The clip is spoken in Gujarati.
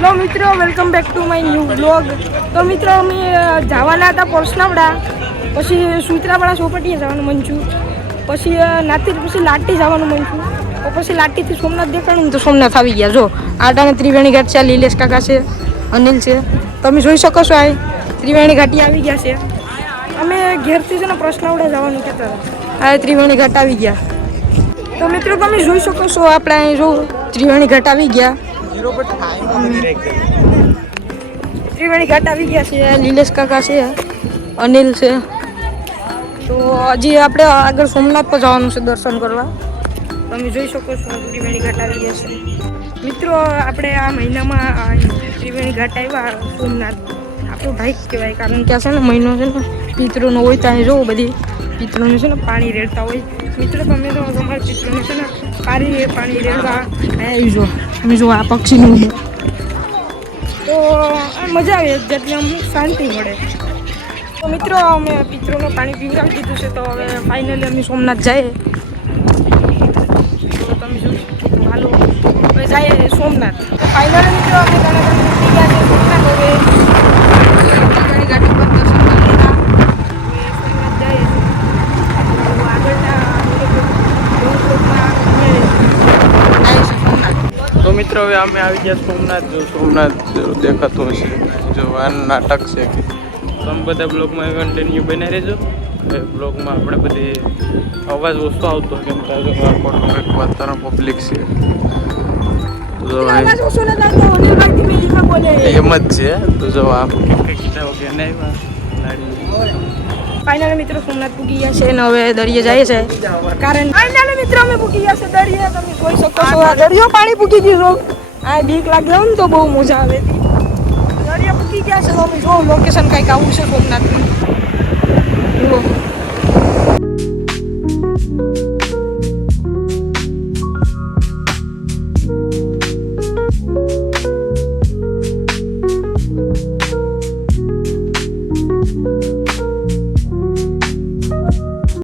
હેલો મિત્રો, welcome back to my new blog. તો મિત્રો અમે જવાના હતા પરસનાવડા, પછી સુત્રાવાળા ચોપાટીએ જવાનું મન છું, પછી નાથી પછી લાટી જવાનું મન છું, તો પછી લાટીથી સોમનાથ દેખાણું તો સોમનાથ આવી ગયા. જો આટાને ત્રિવેણી ઘાટ છે, લીલેશ કાકા છે, અનિલ છે, તમે જોઈ શકો છો. આ ત્રિવેણી ઘાટી આવી ગયા છે. અમે ઘેરથી છે ને પરસનાવડા જવાનું કહેતા હતા, આ ત્રિવેણી ઘાટ આવી ગયા. તો મિત્રો તમે જોઈ શકો છો, આપણે અહીં જો ત્રિવેણી ઘાટ આવી ગયા. ત્રિવેણી ઘાટ આવી ગયા છે, લીલેશ કાકા છે, અનિલ છે. તો હજી આપણે આગળ સોમનાથ પર જવાનું છે દર્શન કરવા. તમે જોઈ શકો છો ત્રિવેણી ઘાટ આવી ગયા છે. મિત્રો આપણે આ મહિનામાં ત્રિવેણી ઘાટ આવ્યા સોમનાથ, આપણું ભાઈ કહેવાય, કારણ કે આ છે ને મહિનો છે ને પિતૃનો હોય. ત્યાં જોવો બધી પિતૃને છે ને પાણી રેડતા હોય. મિત્રો તમે તો તમારા પિતૃને છે ને પાણી રેડવા આવી જો. તમે જો આ પક્ષીનું તો મજા આવે, જેટલી અમને શાંતિ મળે. તો મિત્રો અમે પિતૃનું પાણી પીવડાવી દીધું છે, તો હવે ફાઇનલી અમે સોમનાથ જઈએ. તો તમે જોઈ હાલો હવે જઈએ સોમનાથ. તો ફાઇનલી મિત્રો અમે ઘણા નીકળી ગયા છે સોમનાથ. હવે ગાડી પર દર્શન કરી લીધા, સોમનાથ જઈએ છીએ. તો આગળના તો મિત્રો હવે અમે આવી ગયા સોમનાથ. જો સોમનાથ દેખાતું હશે, જો આ નાટક છે કે તમે બધા બ્લોગમાં કન્ટિન્યુ બની રહેજો. એ બ્લોગમાં આપણે બધી અવાજ ઓછો આવતો કેમ કે વાતાવરણ પબ્લિક છે, તો એમ જ છે. તો જો આમ કીધા વગર નહીં ફાઇનલી મિત્રો સોમનાથ પૂગી ગયા છે અને હવે દરિયે જાય છે. કારણ ફાઇનલી મિત્રો અમે પૂગી ગયા છે દરિયે. તમે જોઈ શકો છો આ દરિયો પાણી પૂગી ગયું. આ બીક લાગે ને તો બહુ મજા આવે. દરિયા પૂગી ગયા છે તો અમે જો લોકેશન કંઈક આવું છે સોમનાથનું.